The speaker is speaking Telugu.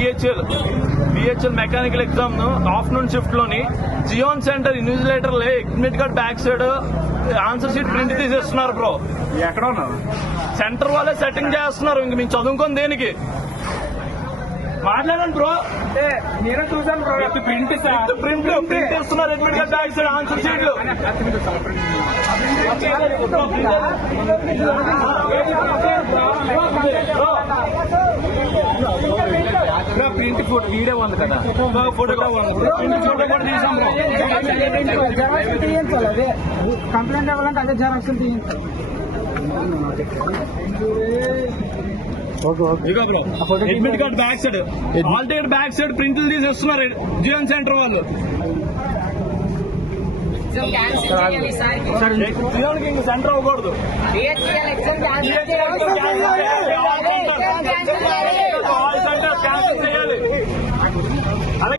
BHEL mechanical exam afternoon shift లోని జియోన్ centre invigilator admit card back side answer sheet print తీసేస్తున్నారు బ్రో. ఎక్కడ ఉన్నావు? సెంటర్ వాళ్ళే సెట్టింగ్ చేస్తున్నారు. ఇంక మేము చదువుకొని దేనికి మాట్లాడండి బ్రో. అంటే నేను చూసాను బ్రో. ప్రింట్ ఇస్తున్నారు admit card back side answer షీట్లు. ప్రింట్ ఫోటో వీడియో ఉంది కదా, ఫోటో కూడా తీసాం. అదే కంప్లైంట్ ఇవ్వాలంటే అదే జెరాక్స్ తీయించాలి. Admit card back side hall ticket back side ప్రింట్లు తీసేస్తున్నారు జియోన్ సెంటర్ వాళ్ళు. జియోన్కి ఇంక సెంటర్ అవ్వకూడదు.